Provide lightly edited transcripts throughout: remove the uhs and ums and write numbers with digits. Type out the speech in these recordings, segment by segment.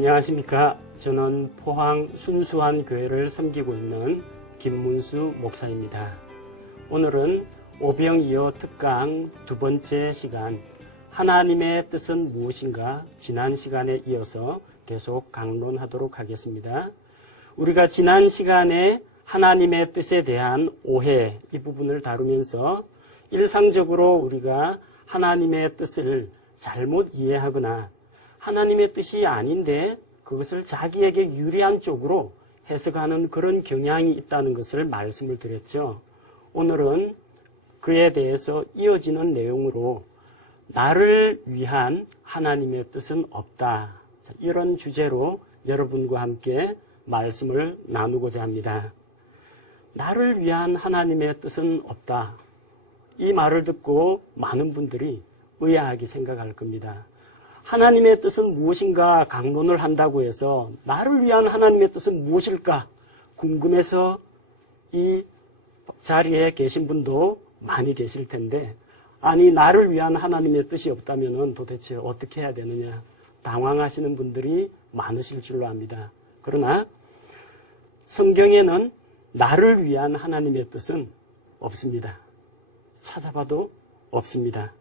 안녕하십니까. 저는 포항 순수한 교회를 섬기고 있는 김문수 목사입니다. 오늘은 오병이어 특강 두 번째 시간, 하나님의 뜻은 무엇인가, 지난 시간에 이어서 계속 강론하도록 하겠습니다. 우리가 지난 시간에 하나님의 뜻에 대한 오해, 이 부분을 다루면서 일상적으로 우리가 하나님의 뜻을 잘못 이해하거나 하나님의 뜻이 아닌데 그것을 자기에게 유리한 쪽으로 해석하는 그런 경향이 있다는 것을 말씀을 드렸죠. 오늘은 그에 대해서 이어지는 내용으로 나를 위한 하나님의 뜻은 없다. 이런 주제로 여러분과 함께 말씀을 나누고자 합니다. 나를 위한 하나님의 뜻은 없다. 이 말을 듣고 많은 분들이 의아하게 생각할 겁니다. 하나님의 뜻은 무엇인가 강론을 한다고 해서 나를 위한 하나님의 뜻은 무엇일까 궁금해서 이 자리에 계신 분도 많이 계실 텐데, 아니 나를 위한 하나님의 뜻이 없다면 도대체 어떻게 해야 되느냐 당황하시는 분들이 많으실 줄로 압니다. 그러나 성경에는 나를 위한 하나님의 뜻은 없습니다. 찾아봐도 없습니다.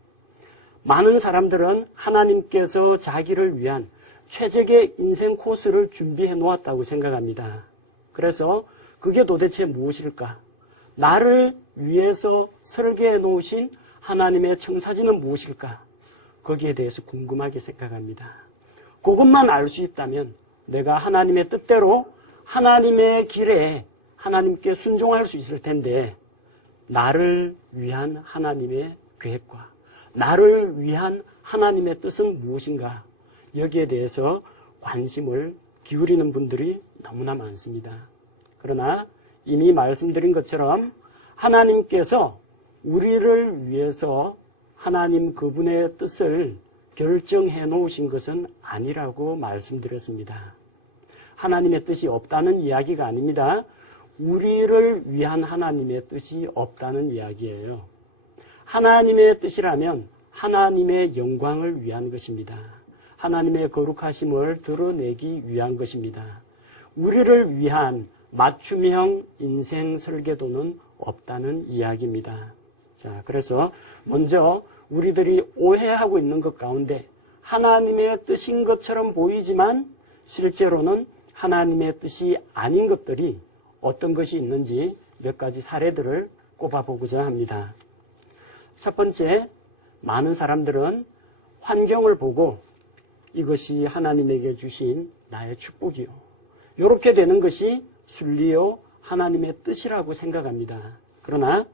많은 사람들은 하나님께서 자기를 위한 최적의 인생 코스를 준비해 놓았다고 생각합니다. 그래서 그게 도대체 무엇일까? 나를 위해서 설계해 놓으신 하나님의 청사진은 무엇일까? 거기에 대해서 궁금하게 생각합니다. 그것만 알 수 있다면 내가 하나님의 뜻대로 하나님의 길에 하나님께 순종할 수 있을 텐데, 나를 위한 하나님의 계획과 나를 위한 하나님의 뜻은 무엇인가? 여기에 대해서 관심을 기울이는 분들이 너무나 많습니다. 그러나 이미 말씀드린 것처럼 하나님께서 우리를 위해서 하나님 그분의 뜻을 결정해 놓으신 것은 아니라고 말씀드렸습니다. 하나님의 뜻이 없다는 이야기가 아닙니다. 우리를 위한 하나님의 뜻이 없다는 이야기예요. 하나님의 뜻이라면 하나님의 영광을 위한 것입니다. 하나님의 거룩하심을 드러내기 위한 것입니다. 우리를 위한 맞춤형 인생 설계도는 없다는 이야기입니다. 자, 그래서 먼저 우리들이 오해하고 있는 것 가운데 하나님의 뜻인 것처럼 보이지만 실제로는 하나님의 뜻이 아닌 것들이 어떤 것이 있는지 몇 가지 사례들을 꼽아보고자 합니다. 첫 번째, 많은 사람들은 환경을 보고 이것이 하나님에게 주신 나의 축복이요, 이렇게 되는 것이 순리요 하나님의 뜻이라고 생각합니다. 그러나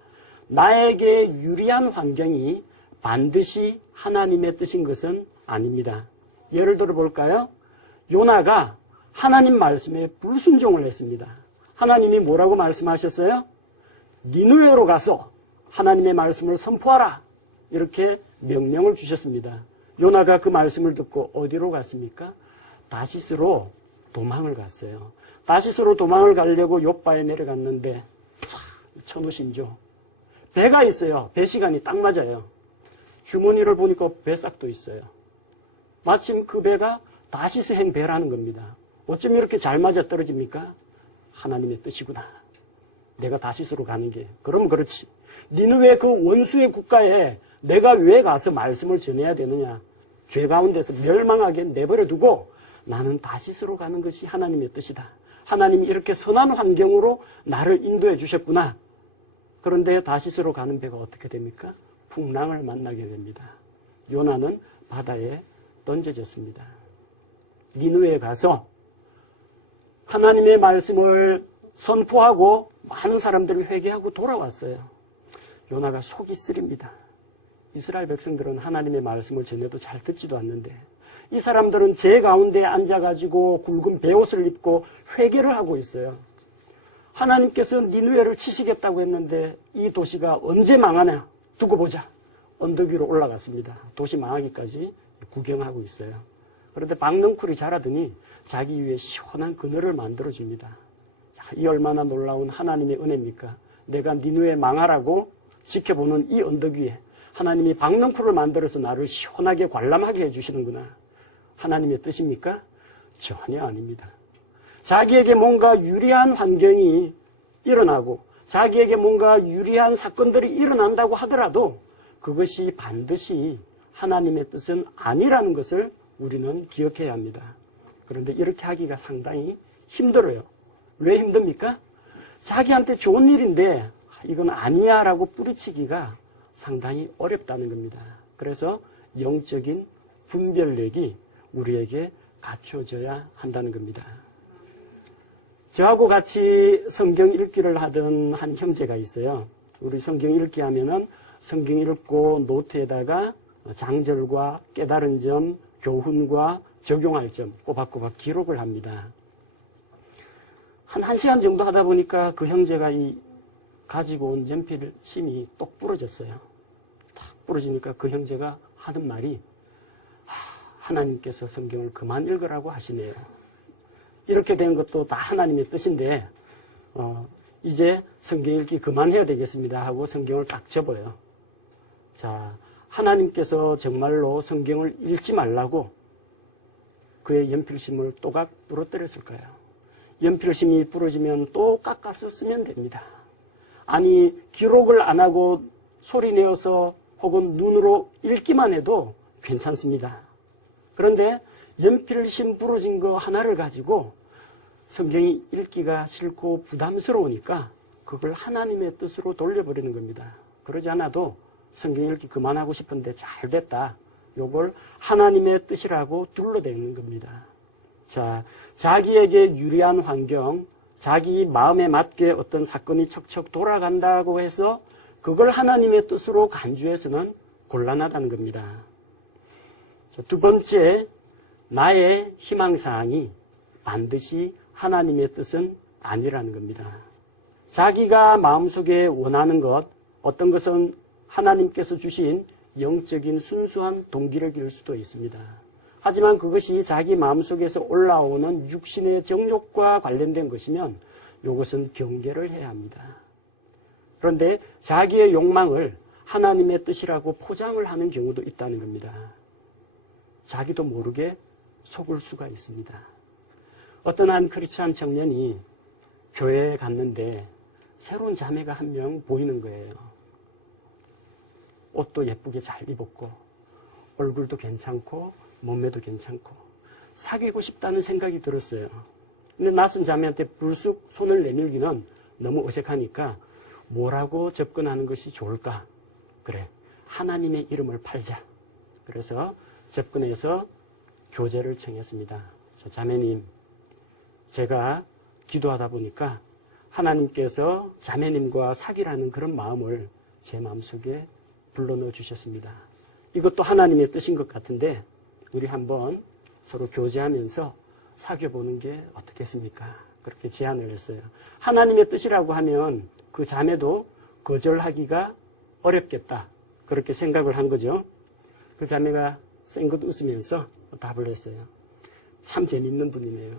나에게 유리한 환경이 반드시 하나님의 뜻인 것은 아닙니다. 예를 들어 볼까요? 요나가 하나님 말씀에 불순종을 했습니다. 하나님이 뭐라고 말씀하셨어요? 니느웨로 가서 하나님의 말씀을 선포하라, 이렇게 명령을 주셨습니다. 요나가 그 말씀을 듣고 어디로 갔습니까? 다시스로 도망을 갔어요. 다시스로 도망을 가려고 욥바에 내려갔는데 천우신조, 배가 있어요. 배 시간이 딱 맞아요. 주머니를 보니까 배싹도 있어요. 마침 그 배가 다시스행 배라는 겁니다. 어쩜 이렇게 잘 맞아떨어집니까? 하나님의 뜻이구나. 내가 다시스로 가는 게. 그럼 그렇지. 니느웨 그 원수의 국가에 내가 왜 가서 말씀을 전해야 되느냐. 죄 가운데서 멸망하게 내버려 두고 나는 다시스로 가는 것이 하나님의 뜻이다. 하나님이 이렇게 선한 환경으로 나를 인도해 주셨구나. 그런데 다시스로 가는 배가 어떻게 됩니까? 풍랑을 만나게 됩니다. 요나는 바다에 던져졌습니다. 니느웨에 가서 하나님의 말씀을 선포하고 많은 사람들이 회개하고 돌아왔어요. 요나가 속이 쓰립니다. 이스라엘 백성들은 하나님의 말씀을 전해도 잘 듣지도 않는데 이 사람들은 제 가운데 앉아가지고 굵은 베옷을 입고 회개를 하고 있어요. 하나님께서 니느웨를 치시겠다고 했는데 이 도시가 언제 망하냐 두고 보자. 언덕 위로 올라갔습니다. 도시 망하기까지 구경하고 있어요. 그런데 박넝쿨이 자라더니 자기 위에 시원한 그늘을 만들어줍니다. 이 얼마나 놀라운 하나님의 은혜입니까? 내가 니느웨 망하라고 지켜보는 이 언덕 위에 하나님이 박넝쿨을 만들어서 나를 시원하게 관람하게 해주시는구나. 하나님의 뜻입니까? 전혀 아닙니다. 자기에게 뭔가 유리한 환경이 일어나고 자기에게 뭔가 유리한 사건들이 일어난다고 하더라도 그것이 반드시 하나님의 뜻은 아니라는 것을 우리는 기억해야 합니다. 그런데 이렇게 하기가 상당히 힘들어요. 왜 힘듭니까? 자기한테 좋은 일인데 이건 아니야 라고 뿌리치기가 상당히 어렵다는 겁니다. 그래서 영적인 분별력이 우리에게 갖춰져야 한다는 겁니다. 저하고 같이 성경 읽기를 하던 한 형제가 있어요. 우리 성경 읽기 하면은 성경 읽고 노트에다가 장절과 깨달은 점, 교훈과 적용할 점 꼬박꼬박 기록을 합니다. 한 1시간 정도 하다 보니까 그 형제가 이 가지고 온 연필 심이 똑 부러졌어요. 탁 부러지니까 그 형제가 하는 말이 하나님께서 성경을 그만 읽으라고 하시네요. 이렇게 된 것도 다 하나님의 뜻인데 이제 성경 읽기 그만해야 되겠습니다 하고 성경을 딱 접어요. 자, 하나님께서 정말로 성경을 읽지 말라고 그의 연필심을 또각 부러뜨렸을까요? 연필심이 부러지면 또 깎아서 쓰면 됩니다. 아니 기록을 안 하고 소리 내어서 혹은 눈으로 읽기만 해도 괜찮습니다. 그런데 연필심 부러진 거 하나를 가지고 성경이 읽기가 싫고 부담스러우니까 그걸 하나님의 뜻으로 돌려버리는 겁니다. 그러지 않아도 성경 읽기 그만하고 싶은데 잘 됐다. 요걸 하나님의 뜻이라고 둘러대는 겁니다. 자, 자기에게 유리한 환경, 자기 마음에 맞게 어떤 사건이 척척 돌아간다고 해서 그걸 하나님의 뜻으로 간주해서는 곤란하다는 겁니다. 자, 두 번째, 나의 희망사항이 반드시 하나님의 뜻은 아니라는 겁니다. 자기가 마음속에 원하는 것, 어떤 것은 하나님께서 주신 영적인 순수한 동기력일 수도 있습니다. 하지만 그것이 자기 마음속에서 올라오는 육신의 정욕과 관련된 것이면 이것은 경계를 해야 합니다. 그런데 자기의 욕망을 하나님의 뜻이라고 포장을 하는 경우도 있다는 겁니다. 자기도 모르게 속을 수가 있습니다. 어떤 한 크리스찬 청년이 교회에 갔는데 새로운 자매가 한 명 보이는 거예요. 옷도 예쁘게 잘 입었고 얼굴도 괜찮고 몸매도 괜찮고 사귀고 싶다는 생각이 들었어요. 근데 낯선 자매한테 불쑥 손을 내밀기는 너무 어색하니까 뭐라고 접근하는 것이 좋을까? 그래, 하나님의 이름을 팔자. 그래서 접근해서 교제를 청했습니다. 자매님, 제가 기도하다 보니까 하나님께서 자매님과 사귀라는 그런 마음을 제 마음속에 불러넣어 주셨습니다. 이것도 하나님의 뜻인 것 같은데 우리 한번 서로 교제하면서 사귀어보는 게 어떻겠습니까? 그렇게 제안을 했어요. 하나님의 뜻이라고 하면 그 자매도 거절하기가 어렵겠다. 그렇게 생각을 한 거죠. 그 자매가 쌩긋 웃으면서 답을 했어요. 참 재밌는 분이네요.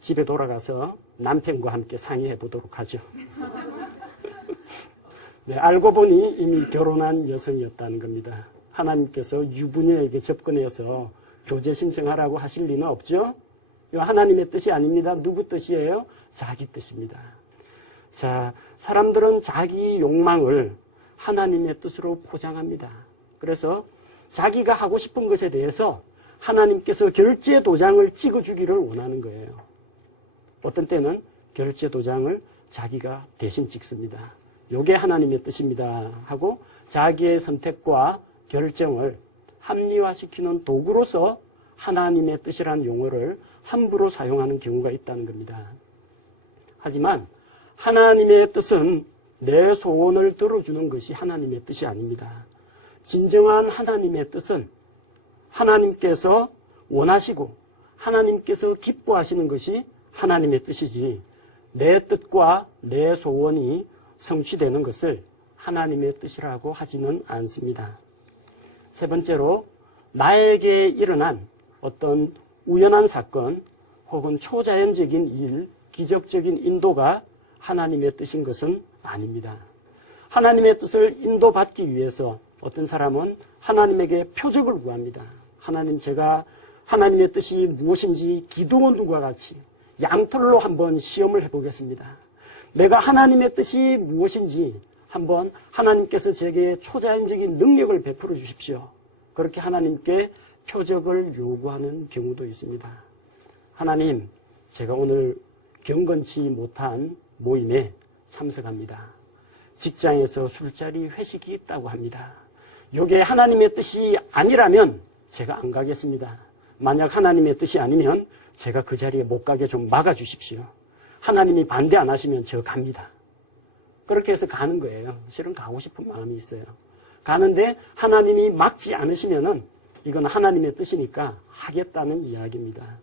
집에 돌아가서 남편과 함께 상의해 보도록 하죠. 네, 알고 보니 이미 결혼한 여성이었다는 겁니다. 하나님께서 유부녀에게 접근해서 교제 신청하라고 하실 리는 없죠? 이거 하나님의 뜻이 아닙니다. 누구 뜻이에요? 자기 뜻입니다. 자, 사람들은 자기 욕망을 하나님의 뜻으로 포장합니다. 그래서 자기가 하고 싶은 것에 대해서 하나님께서 결제 도장을 찍어주기를 원하는 거예요. 어떤 때는 결제 도장을 자기가 대신 찍습니다. 이게 하나님의 뜻입니다 하고 자기의 선택과 결정을 합리화시키는 도구로서 하나님의 뜻이라는 용어를 함부로 사용하는 경우가 있다는 겁니다. 하지만 하나님의 뜻은 내 소원을 들어주는 것이 하나님의 뜻이 아닙니다. 진정한 하나님의 뜻은 하나님께서 원하시고 하나님께서 기뻐하시는 것이 하나님의 뜻이지 내 뜻과 내 소원이 성취되는 것을 하나님의 뜻이라고 하지는 않습니다. 세 번째로 나에게 일어난 어떤 우연한 사건 혹은 초자연적인 일, 기적적인 인도가 하나님의 뜻인 것은 아닙니다. 하나님의 뜻을 인도받기 위해서 어떤 사람은 하나님에게 표적을 구합니다. 하나님, 제가 하나님의 뜻이 무엇인지 기도원과 같이 양털로 한번 시험을 해보겠습니다. 내가 하나님의 뜻이 무엇인지 한번 하나님께서 제게 초자연적인 능력을 베풀어 주십시오. 그렇게 하나님께 표적을 요구하는 경우도 있습니다. 하나님, 제가 오늘 경건치 못한 모임에 참석합니다. 직장에서 술자리 회식이 있다고 합니다. 이게 하나님의 뜻이 아니라면 제가 안 가겠습니다. 만약 하나님의 뜻이 아니면 제가 그 자리에 못 가게 좀 막아주십시오. 하나님이 반대 안 하시면 저 갑니다. 그렇게 해서 가는 거예요. 실은 가고 싶은 마음이 있어요. 가는데 하나님이 막지 않으시면은 이건 하나님의 뜻이니까 하겠다는 이야기입니다.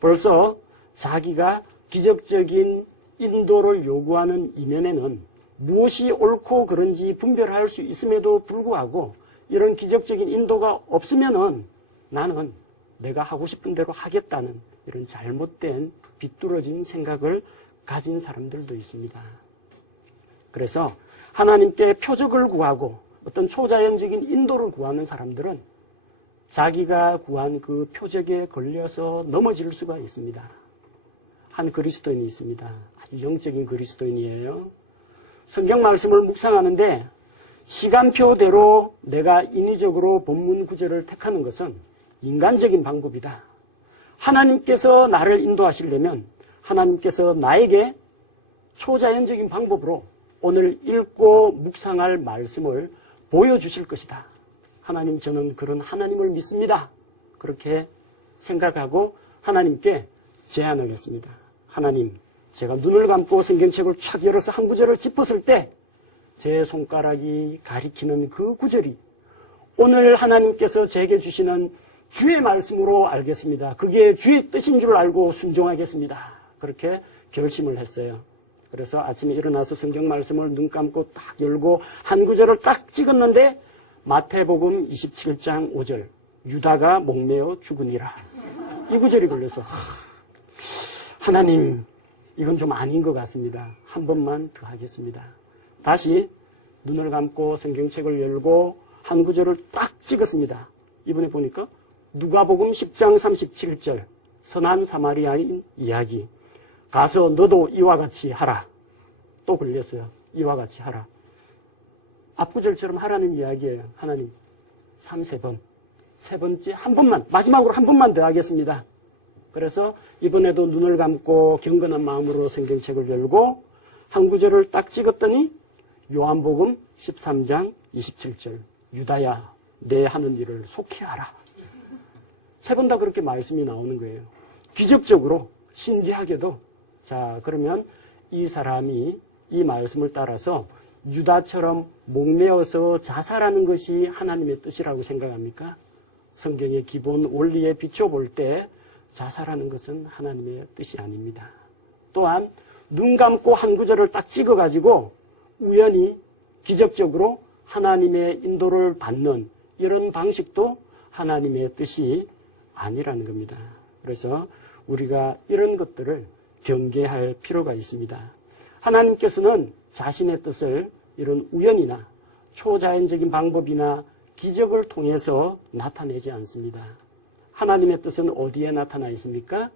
벌써 자기가 기적적인 인도를 요구하는 이면에는 무엇이 옳고 그른지 분별할 수 있음에도 불구하고 이런 기적적인 인도가 없으면은 나는 내가 하고 싶은 대로 하겠다는 이런 잘못된 비뚤어진 생각을 가진 사람들도 있습니다. 그래서 하나님께 표적을 구하고 어떤 초자연적인 인도를 구하는 사람들은 자기가 구한 그 표적에 걸려서 넘어질 수가 있습니다. 한 그리스도인이 있습니다. 아주 영적인 그리스도인이에요. 성경 말씀을 묵상하는데 시간표대로 내가 인위적으로 본문 구절을 택하는 것은 인간적인 방법이다. 하나님께서 나를 인도하시려면 하나님께서 나에게 초자연적인 방법으로 오늘 읽고 묵상할 말씀을 보여주실 것이다. 하나님, 저는 그런 하나님을 믿습니다. 그렇게 생각하고 하나님께 제안을 했습니다. 하나님, 제가 눈을 감고 성경책을 촥 열어서 한 구절을 짚었을 때 제 손가락이 가리키는 그 구절이 오늘 하나님께서 제게 주시는 주의 말씀으로 알겠습니다. 그게 주의 뜻인 줄 알고 순종하겠습니다. 그렇게 결심을 했어요. 그래서 아침에 일어나서 성경 말씀을 눈 감고 딱 열고 한 구절을 딱 찍었는데 마태복음 27장 5절 유다가 목매어 죽으니라. 이 구절이 걸려서 하나님, 이건 좀 아닌 것 같습니다. 한 번만 더 하겠습니다. 다시 눈을 감고 성경책을 열고 한 구절을 딱 찍었습니다. 이번에 보니까 누가복음 10장 37절 선한 사마리아인 이야기. 가서 너도 이와 같이 하라. 또 걸렸어요. 이와 같이 하라. 앞구절처럼 하라는 이야기예요. 하나님, 3번. 세 번째 한 번만, 마지막으로 한 번만 더 하겠습니다. 그래서 이번에도 눈을 감고 경건한 마음으로 성경책을 열고 한 구절을 딱 찍었더니 요한복음 13장 27절 유다야, 내 하는 일을 속히 하라. 세 번 다 그렇게 말씀이 나오는 거예요. 기적적으로, 신기하게도. 자, 그러면 이 사람이 이 말씀을 따라서 유다처럼 목매어서 자살하는 것이 하나님의 뜻이라고 생각합니까? 성경의 기본 원리에 비춰볼 때 자살하는 것은 하나님의 뜻이 아닙니다. 또한 눈 감고 한 구절을 딱 찍어가지고 우연히 기적적으로 하나님의 인도를 받는 이런 방식도 하나님의 뜻이 아니라는 겁니다. 그래서 우리가 이런 것들을 경계할 필요가 있습니다. 하나님께서는 자신의 뜻을 이런 우연이나 초자연적인 방법이나 기적을 통해서 나타내지 않습니다. 하나님의 뜻은 어디에 나타나 있습니까?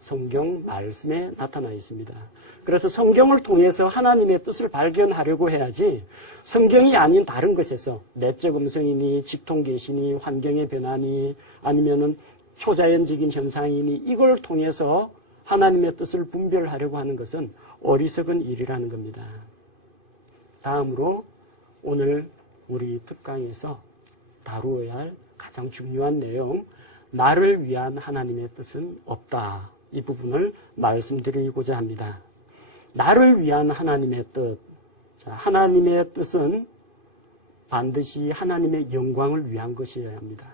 성경 말씀에 나타나 있습니다. 그래서 성경을 통해서 하나님의 뜻을 발견하려고 해야지 성경이 아닌 다른 것에서 내적 음성이니 직통계시니 환경의 변화니 아니면은 초자연적인 현상이니 이걸 통해서 하나님의 뜻을 분별하려고 하는 것은 어리석은 일이라는 겁니다. 다음으로 오늘 우리 특강에서 다루어야 할 가장 중요한 내용, 나를 위한 하나님의 뜻은 없다. 이 부분을 말씀드리고자 합니다. 나를 위한 하나님의 뜻. 자, 하나님의 뜻은 반드시 하나님의 영광을 위한 것이어야 합니다.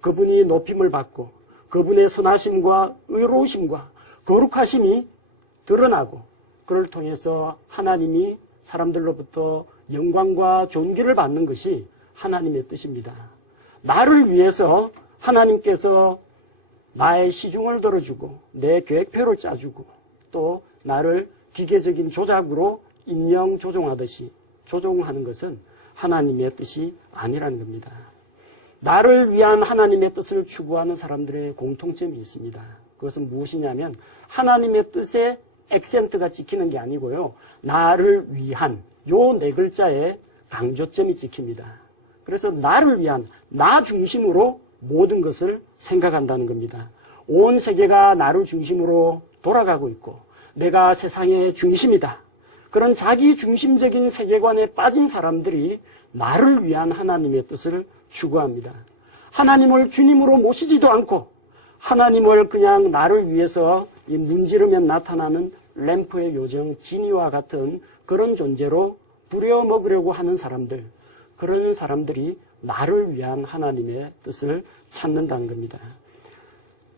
그분이 높임을 받고 그분의 선하심과 의로우심과 거룩하심이 드러나고 그를 통해서 하나님이 사람들로부터 영광과 존귀를 받는 것이 하나님의 뜻입니다. 나를 위해서 하나님께서 나의 시중을 들어주고 내 계획표를 짜주고 또 나를 기계적인 조작으로 인명 조종하듯이 조종하는 것은 하나님의 뜻이 아니라는 겁니다. 나를 위한 하나님의 뜻을 추구하는 사람들의 공통점이 있습니다. 그것은 무엇이냐면 하나님의 뜻에 액센트가 찍히는 게 아니고요. 나를 위한 요 네 글자에 강조점이 찍힙니다. 그래서 나를 위한 나 중심으로 모든 것을 생각한다는 겁니다. 온 세계가 나를 중심으로 돌아가고 있고 내가 세상의 중심이다. 그런 자기 중심적인 세계관에 빠진 사람들이 나를 위한 하나님의 뜻을 추구합니다. 하나님을 주님으로 모시지도 않고 하나님을 그냥 나를 위해서 문지르면 나타나는 램프의 요정 지니와 같은 그런 존재로 부려먹으려고 하는 사람들, 그런 사람들이 나를 위한 하나님의 뜻을 찾는다는 겁니다.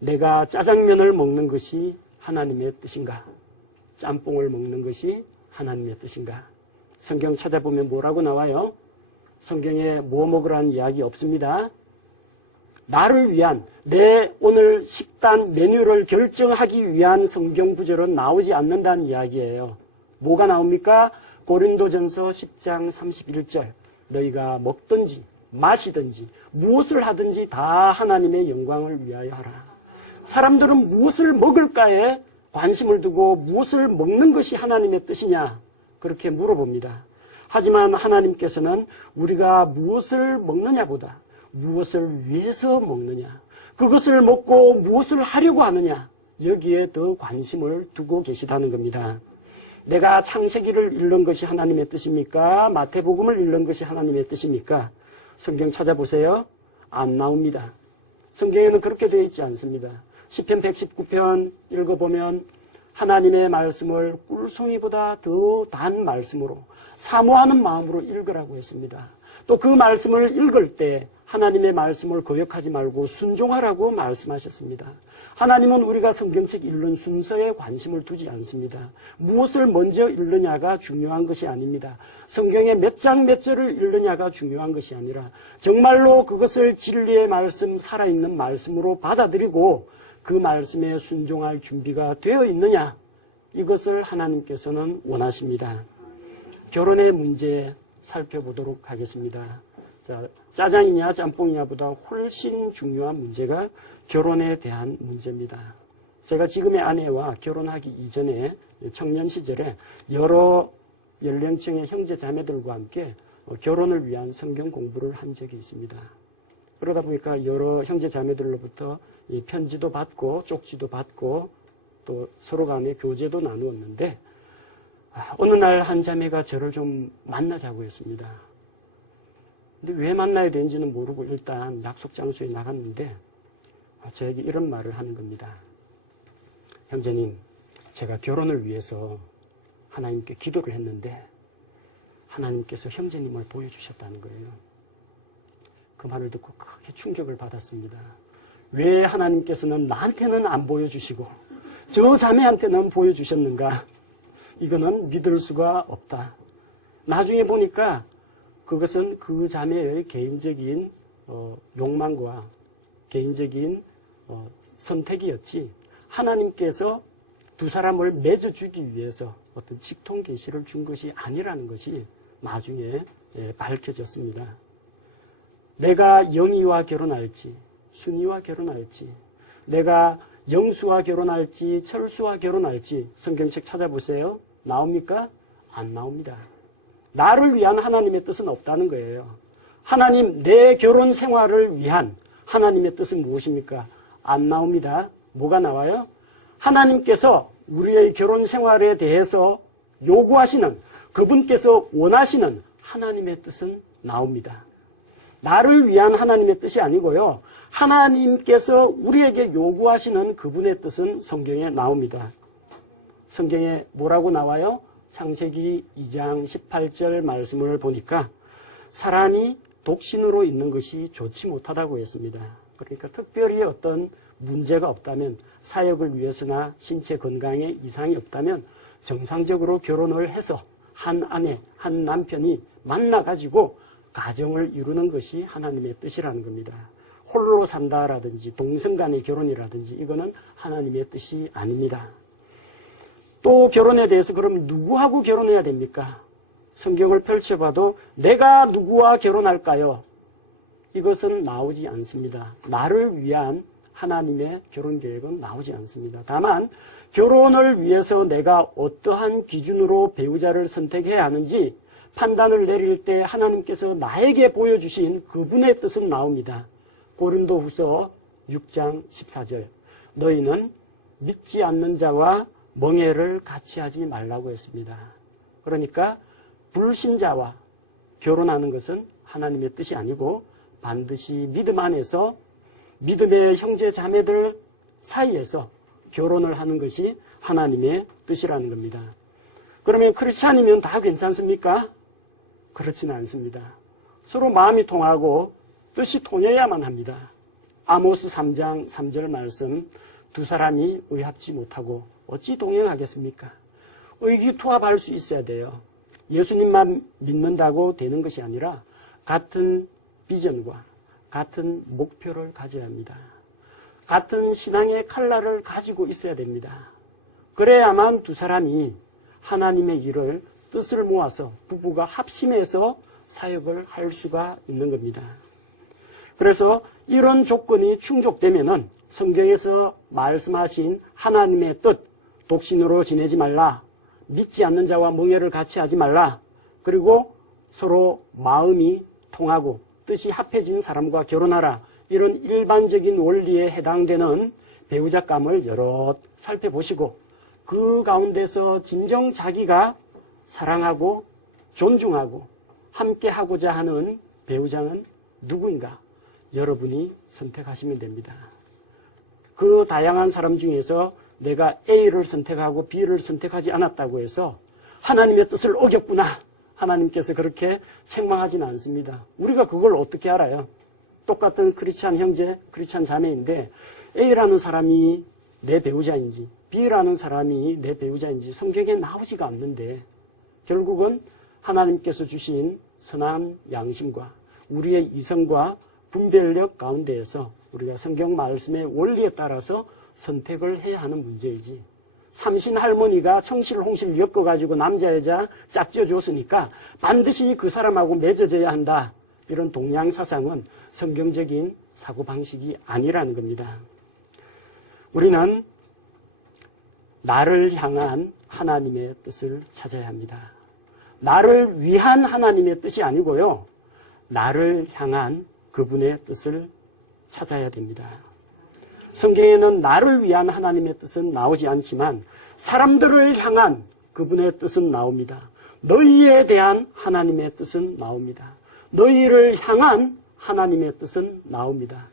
내가 짜장면을 먹는 것이 하나님의 뜻인가? 짬뽕을 먹는 것이 하나님의 뜻인가? 성경 찾아보면 뭐라고 나와요? 성경에 뭐 먹으라는 이야기 없습니다. 나를 위한 내 오늘 식단 메뉴를 결정하기 위한 성경 구절은 나오지 않는다는 이야기예요. 뭐가 나옵니까? 고린도전서 10장 31절 너희가 먹든지 마시든지 무엇을 하든지 다 하나님의 영광을 위하여 하라. 사람들은 무엇을 먹을까에 관심을 두고 무엇을 먹는 것이 하나님의 뜻이냐 그렇게 물어봅니다. 하지만 하나님께서는 우리가 무엇을 먹느냐보다 무엇을 위해서 먹느냐, 그것을 먹고 무엇을 하려고 하느냐 여기에 더 관심을 두고 계시다는 겁니다. 내가 창세기를 읽는 것이 하나님의 뜻입니까? 마태복음을 읽는 것이 하나님의 뜻입니까? 성경 찾아보세요. 안 나옵니다. 성경에는 그렇게 되어 있지 않습니다. 시편 119편 읽어보면 하나님의 말씀을 꿀송이보다 더 단 말씀으로 사모하는 마음으로 읽으라고 했습니다. 또 그 말씀을 읽을 때 하나님의 말씀을 거역하지 말고 순종하라고 말씀하셨습니다. 하나님은 우리가 성경책 읽는 순서에 관심을 두지 않습니다. 무엇을 먼저 읽느냐가 중요한 것이 아닙니다. 성경의 몇 장 몇 절을 읽느냐가 중요한 것이 아니라 정말로 그것을 진리의 말씀, 살아있는 말씀으로 받아들이고 그 말씀에 순종할 준비가 되어 있느냐, 이것을 하나님께서는 원하십니다. 결혼의 문제 살펴보도록 하겠습니다. 자, 짜장이냐 짬뽕이냐보다 훨씬 중요한 문제가 결혼에 대한 문제입니다. 제가 지금의 아내와 결혼하기 이전에 청년 시절에 여러 연령층의 형제 자매들과 함께 결혼을 위한 성경 공부를 한 적이 있습니다. 그러다 보니까 여러 형제 자매들로부터 편지도 받고 쪽지도 받고 또 서로 간에 교제도 나누었는데 어느 날 한 자매가 저를 좀 만나자고 했습니다. 근데 왜 만나야 되는지는 모르고 일단 약속 장소에 나갔는데 저에게 이런 말을 하는 겁니다. 형제님, 제가 결혼을 위해서 하나님께 기도를 했는데 하나님께서 형제님을 보여주셨다는 거예요. 그 말을 듣고 크게 충격을 받았습니다. 왜 하나님께서는 나한테는 안 보여주시고 저 자매한테는 보여주셨는가? 이거는 믿을 수가 없다. 나중에 보니까 그것은 그 자매의 개인적인 욕망과 개인적인 선택이었지 하나님께서 두 사람을 맺어주기 위해서 어떤 직통 계시를 준 것이 아니라는 것이 나중에 밝혀졌습니다. 내가 영희와 결혼할지 순희와 결혼할지 내가 영수와 결혼할지 철수와 결혼할지 성경책 찾아보세요. 나옵니까? 안 나옵니다. 나를 위한 하나님의 뜻은 없다는 거예요. 하나님, 내 결혼 생활을 위한 하나님의 뜻은 무엇입니까? 안 나옵니다. 뭐가 나와요? 하나님께서 우리의 결혼 생활에 대해서 요구하시는, 그분께서 원하시는 하나님의 뜻은 나옵니다. 나를 위한 하나님의 뜻이 아니고요. 하나님께서 우리에게 요구하시는 그분의 뜻은 성경에 나옵니다. 성경에 뭐라고 나와요? 창세기 2장 18절 말씀을 보니까 사람이 독신으로 있는 것이 좋지 못하다고 했습니다. 그러니까 특별히 어떤 문제가 없다면 사역을 위해서나 신체 건강에 이상이 없다면 정상적으로 결혼을 해서 한 아내, 한 남편이 만나가지고 가정을 이루는 것이 하나님의 뜻이라는 겁니다. 홀로 산다라든지 동성 간의 결혼이라든지 이거는 하나님의 뜻이 아닙니다. 또 결혼에 대해서 그럼 누구하고 결혼해야 됩니까? 성경을 펼쳐봐도 내가 누구와 결혼할까요? 이것은 나오지 않습니다. 나를 위한 하나님의 결혼 계획은 나오지 않습니다. 다만 결혼을 위해서 내가 어떠한 기준으로 배우자를 선택해야 하는지 판단을 내릴 때 하나님께서 나에게 보여주신 그분의 뜻은 나옵니다. 고린도후서 6장 14절 너희는 믿지 않는 자와 멍해를 같이 하지 말라고 했습니다. 그러니까 불신자와 결혼하는 것은 하나님의 뜻이 아니고 반드시 믿음 안에서 믿음의 형제 자매들 사이에서 결혼을 하는 것이 하나님의 뜻이라는 겁니다. 그러면 크리스찬이면 다 괜찮습니까? 그렇지는 않습니다. 서로 마음이 통하고 뜻이 통해야만 합니다. 아모스 3장 3절 말씀 두 사람이 의합지 못하고 어찌 동행하겠습니까? 의기투합할 수 있어야 돼요. 예수님만 믿는다고 되는 것이 아니라 같은 비전과 같은 목표를 가져야 합니다. 같은 신앙의 칼날을 가지고 있어야 됩니다. 그래야만 두 사람이 하나님의 일을 뜻을 모아서 부부가 합심해서 사역을 할 수가 있는 겁니다. 그래서 이런 조건이 충족되면은 성경에서 말씀하신 하나님의 뜻, 독신으로 지내지 말라, 믿지 않는 자와 멍해를 같이 하지 말라, 그리고 서로 마음이 통하고 뜻이 합해진 사람과 결혼하라, 이런 일반적인 원리에 해당되는 배우자감을 여럿 살펴보시고 그 가운데서 진정 자기가 사랑하고 존중하고 함께하고자 하는 배우자는 누구인가? 여러분이 선택하시면 됩니다. 그 다양한 사람 중에서 내가 A를 선택하고 B를 선택하지 않았다고 해서 하나님의 뜻을 어겼구나, 하나님께서 그렇게 책망하지는 않습니다. 우리가 그걸 어떻게 알아요? 똑같은 크리스찬 형제, 크리스찬 자매인데 A라는 사람이 내 배우자인지 B라는 사람이 내 배우자인지 성경에 나오지가 않는데 결국은 하나님께서 주신 선한 양심과 우리의 이성과 분별력 가운데에서 우리가 성경 말씀의 원리에 따라서 선택을 해야 하는 문제이지, 삼신 할머니가 청실 홍실 엮어가지고 남자 여자 짝지어줬으니까 반드시 그 사람하고 맺어져야 한다, 이런 동양 사상은 성경적인 사고방식이 아니라는 겁니다. 우리는 나를 향한 하나님의 뜻을 찾아야 합니다. 나를 위한 하나님의 뜻이 아니고요, 나를 향한 그분의 뜻을 찾아야 됩니다. 성경에는 나를 위한 하나님의 뜻은 나오지 않지만 사람들을 향한 그분의 뜻은 나옵니다. 너희에 대한 하나님의 뜻은 나옵니다. 너희를 향한 하나님의 뜻은 나옵니다.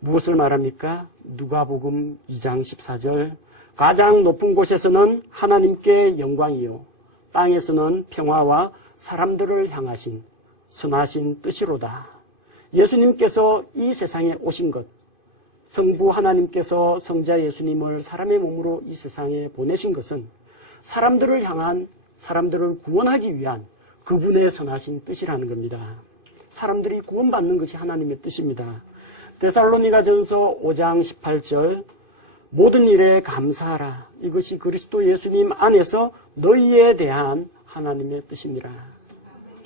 무엇을 말합니까? 누가복음 2장 14절 가장 높은 곳에서는 하나님께 영광이요 땅에서는 평화와 사람들을 향하신 선하신 뜻이로다. 예수님께서 이 세상에 오신 것, 성부 하나님께서 성자 예수님을 사람의 몸으로 이 세상에 보내신 것은 사람들을 향한, 사람들을 구원하기 위한 그분의 선하신 뜻이라는 겁니다. 사람들이 구원받는 것이 하나님의 뜻입니다. 데살로니가전서 5장 18절 모든 일에 감사하라. 이것이 그리스도 예수님 안에서 너희에 대한 하나님의 뜻입니다.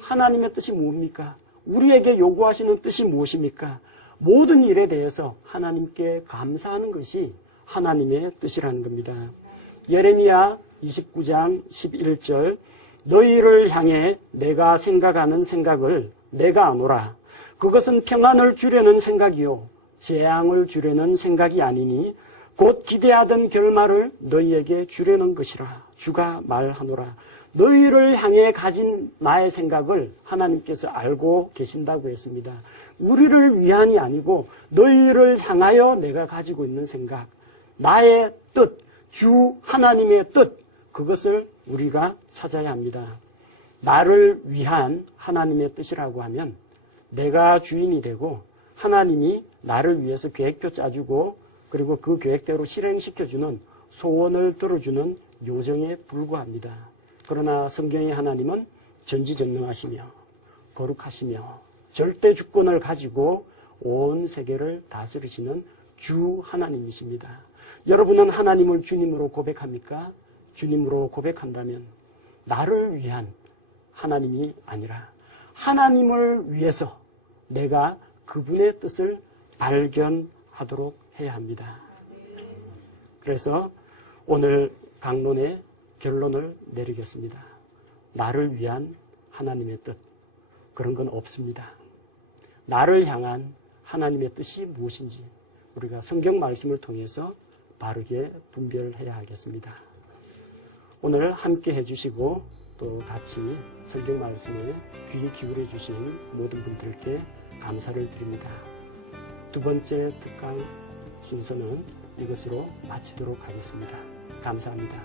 하나님의 뜻이 뭡니까? 우리에게 요구하시는 뜻이 무엇입니까? 모든 일에 대해서 하나님께 감사하는 것이 하나님의 뜻이라는 겁니다. 예레미야 29장 11절 너희를 향해 내가 생각하는 생각을 내가 아노라. 그것은 평안을 주려는 생각이요 재앙을 주려는 생각이 아니니 곧 기대하던 결말을 너희에게 주려는 것이라. 주가 말하노라. 너희를 향해 가진 나의 생각을 하나님께서 알고 계신다고 했습니다. 우리를 위한이 아니고 너희를 향하여 내가 가지고 있는 생각, 나의 뜻, 주 하나님의 뜻, 그것을 우리가 찾아야 합니다. 나를 위한 하나님의 뜻이라고 하면 내가 주인이 되고 하나님이 나를 위해서 계획표 짜주고 그리고 그 계획대로 실행시켜주는 소원을 들어주는 요정에 불과합니다. 그러나 성경의 하나님은 전지전능하시며 거룩하시며 절대 주권을 가지고 온 세계를 다스리시는 주 하나님이십니다. 여러분은 하나님을 주님으로 고백합니까? 주님으로 고백한다면 나를 위한 하나님이 아니라 하나님을 위해서 내가 그분의 뜻을 발견하도록 해야 합니다. 그래서 오늘 강론의 결론을 내리겠습니다. 나를 위한 하나님의 뜻, 그런 건 없습니다. 나를 향한 하나님의 뜻이 무엇인지 우리가 성경 말씀을 통해서 바르게 분별해야 하겠습니다. 오늘 함께 해주시고 또 같이 성경 말씀에 귀 기울여 주신 모든 분들께 감사를 드립니다. 두 번째 특강 순서는 이것으로 마치도록 하겠습니다. 감사합니다.